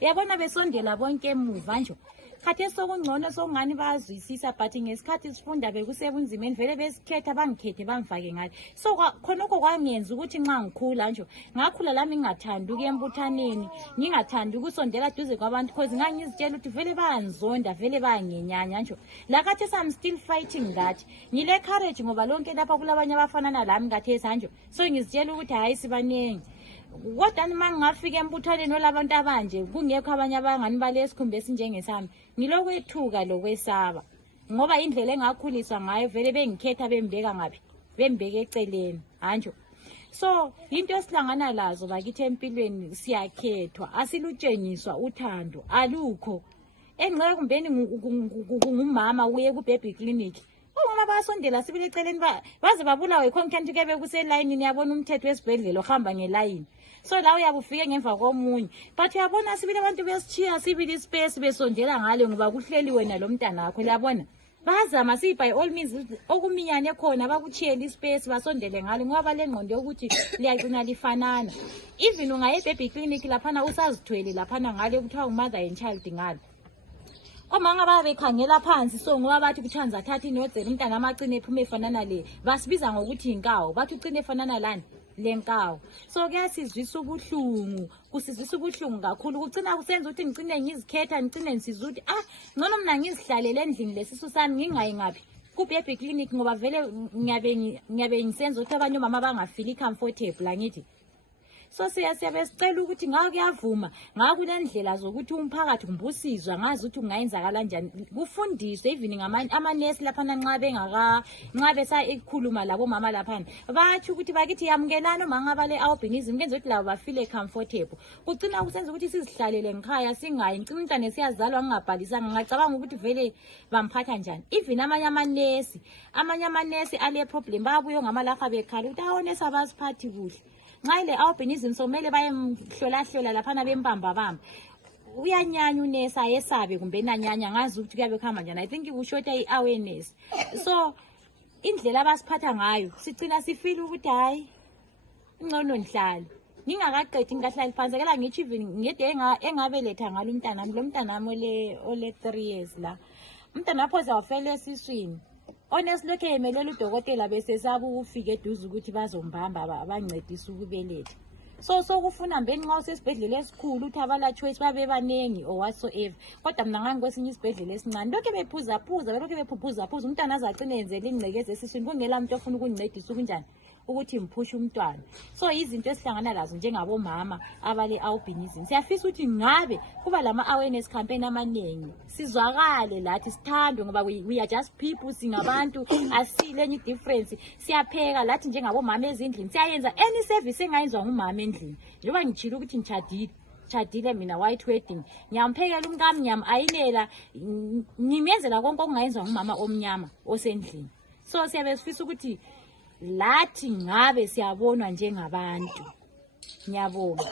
Uyabona besondela bonke emuva nje. Khathi sokungcono sokungani bayazwisisa but ngesikhathi sifunda bekusebunzimeni vele besikhetha bangikhethe bangifake ngale. So khonokho kwangenza ukuthi nxa ngikhula nje ngakhula lami ngingathandi ukuya embuthaneni, ngingathandi ukusondela duze kwabantu because ngangizitshela ukuthi vele bayangizonda vele bayangenyanya nje. La khathi I'm still fighting that. Ngile courage ngoba lonke lapha kulabanye abafanana lami khathi sanje. So ngizitshela ukuthi hayi sibanengi. Kodwa nima ngingafika embuthaneni olabantu abanje kungekho abanye abangani bale sikhumbe esinjengesami ngilokwethuka lokwesaba ngoba indlela engakhuliswa ngayo vele bengikhetha bembeka ngapi bembeka eceleni hanjo. So into esihlangana lazo bakithi empilweni siyakhethwa asilutshengiswa uthando alukho engxe kumbeni ngumama uye ku baby clinic uma basondela sibile eceleni baze babulawe content ke bekuselayini yabona umthetho wesibhedlela ohamba ngelayini. So la uyakufika ngemva komunye but uyabona sibile abantu besichiya sibile space besondela ngale ngoba kuhleli wena lo mntana wakho uyabona bazama si by all means okuminyane khona bakuchiyela ispace basondele ngale ngoba lengqondo yokuthi liyagcina lifanana. Even ungaye baby clinic laphana usazithwele laphana ngale kuthiwa mother and child ngale omanga babekhangela phansi so ngoba bathi kuchanza thatha inodze umntana amacine ephume efanana le basibiza ngokuthi inkawo bathi ucine efanana lani lenkawo. So kuyasizwisa ubuhlungu kusizwisa ubuhlungu kakhulu kucina kusenza ukuthi ngicine ngizikhetha ngicine ngisizwa ukuthi ngcono mina ngizihlalele endlini lesisu sami ngingayi ngapi ku baby clinic ngoba vele ngiyabe ngisenza ukuthi abanye mama bangafili comfortable ngithi. So siyabe sicela ukuthi ngakuyavuma ngakulendlela zokuthi umphakathi kumbusizwa ngazi ukuthi ungayenzakala kanjani kufundiswe even amanesi lapha nxa besa ekukhuluma labo mama lapha bathi ukuthi bakithi yamukelana mangaba le albinism kenze ukuthi labo bafile comfortable kucina kusenza ukuthi sizihlalele ngikhaya singayi ngicina umntana siyazalwa ngingabhalisanga ngacabanga ukuthi vele bamphatha njani. Even amanye amanesi ale problem babuyo ngamalapha bekhala ukuthi awonesi abasiphathi kuhle ngale albinism so mele bayemhlola laphana bembamba uyanyanya unesa yesabe kumbe nanyanya ngazi ukuthi kuyabe khamba njani. I think kushota iawareness so indlela abasiphatha ngayo sicina sifeel ukuthi hayi ngcono ngihlala ngingakaqedi ngahlala phansi kela ngithi even ngede engabeletha ngalo umntana lo mntana wami ole 3 years la umntana apho zawafela esiswini honestly lokho emelwe udokotela bese sabu ufike eduze ukuthi bazombamba abancedisa ukubeletha. So kufuna mbeni nxa usesibhedlela esikhulu uthi abala choice babe banengi or whatsoever kodwa mina ngangikwesinye isibhedlela esincane lokho bephuphuza umntana azacine enzele ingcekeze esiswini kungela umuntu ofuna ukuncedisa ukunjani ukuthi mphushe umntwana. So izinto esihlangana lazo njengabo mama abale albinism siyafisa ukuthi ngabe kuba lama awareness campaign amanengi sizwakale lathi sithandwe ngoba we are just people singabantu asile any difference siyapheka lathi njengabo mama ezindlini siyayenza any service engayenzwa ngumama endlini njengoba ngichila ukuthi ngichadile mina white wedding ngiyamphekela umkami ngiyamayilela ngimenzela konke okungayenzwa ngumama omnyama osendlini. So siyabe sifisa ukuthi lathi ngabe siyabonwa njengabantu. Ngiyabonga.